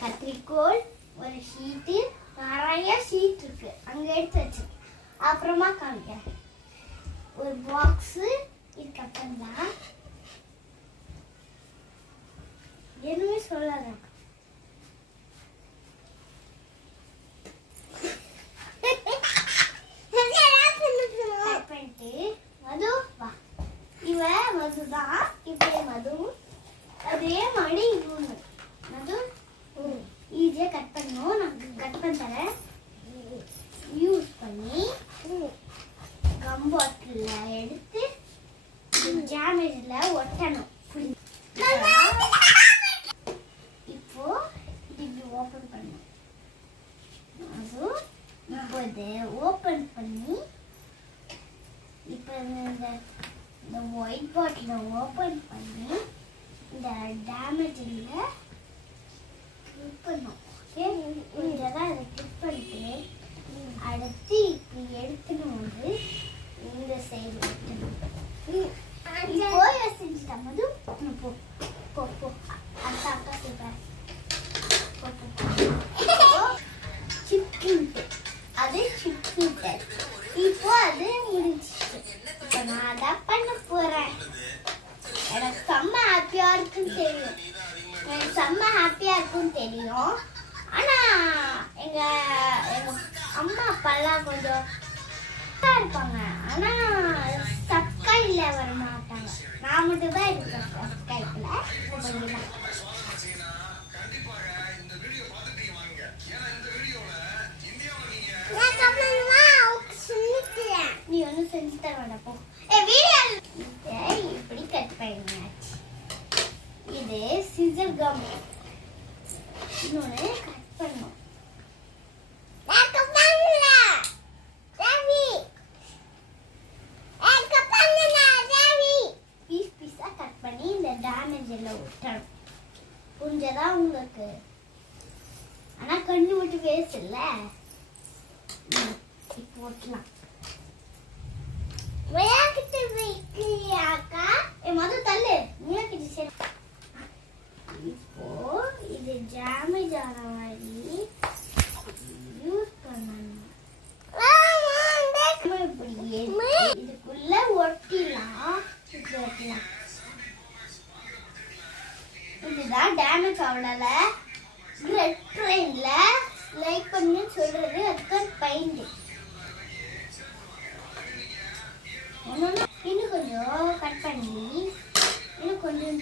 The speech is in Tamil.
கத்திரிக்கோல் ஒரு ஷீட்டு நிறைய ஷீட் இருக்கு அங்க எடுத்து வச்சிருக்கேன். அப்புறமா காமிக்கிறேன். ஒரு பாக்ஸ் இதுக்கப்புறம் தான் எதுவுமே சொல்லாத. மது வா, இவ மதுதான். இப்படி மது அதே மாதிரி இவனு மது ஈஸியா கட் பண்ணணும். நான் கட் பண்ண யூஸ் பண்ணி கம் பாட்டில் எடுத்து ஜாமேஜ்ல ஒட்டணும். இப்போ இப்படி ஓபன் பண்ணணும். அது இப்போ இதை ஓபன் பண்ணி இப்போ இந்த ஒயிட் பாட்டில ஓபன் பண்ணி இந்த டேமேஜில் கிளிக் பண்ணணும். இதெல்லாம் இதை கிளிக் பண்ணிட்டு அடுத்து இப்படி எடுத்துன்னு வந்து இந்த சைடு வைக்கணும். இப்போ செஞ்சுட்டா மது போ போ போ அடுத்த அக்கா செய்வார். சிப்கின்ட்டு அது சிப்கின்ட்டு இப்போ அது முடிஞ்சிச்சு. இப்போ நான் அதான் பண்ண போறேன். எனக்கு செம்ம ஹாப்பியா இருக்குன்னு தெரியும். ஆனா எங்க அம்மா அப்பாலாம் கொஞ்சம் இருப்பாங்க. ஆனா சப்ஸ்கிரைப்ல வர மாட்டாங்க. நான் மட்டும் தான் இருக்கேன் சப்ஸ்கிரைப்ல. நீ ஒன்னும் செஞ்சு தர வேண்டாம் போ. இப்படி கட் பண்ணியாச்சு. இது சிசர் கம். இன்னொன்னு கட் பண்ணணும். பீஸ் பீஸா கட் பண்ணி இந்த டேமேஜ் எல்லாம் விட்டணும். புரிஞ்சதா உங்களுக்கு? ஆனா கண்ணு விட்டு வேஸ்ட் இல்ல. இப்போ ஒட்டலாம். விளையாட்டு வைக்கிறியாக்கா? மது தள்ளு. நீலக்கிட்டு சரி. இப்போ இது டேமேஜ் ஆன மாதிரி யூஸ் பண்ணணும். இதுக்குள்ள ஒட்டிலாம். இதுதான் டேமேஜ் ஆகல. ரெட் ட்ரெயின்ல லைக் பண்ணி சொல்றது அதுக்கு பெயிண்ட். இன்னும் கொஞ்சம் கட் பண்ணி இன்னும் கொஞ்சம்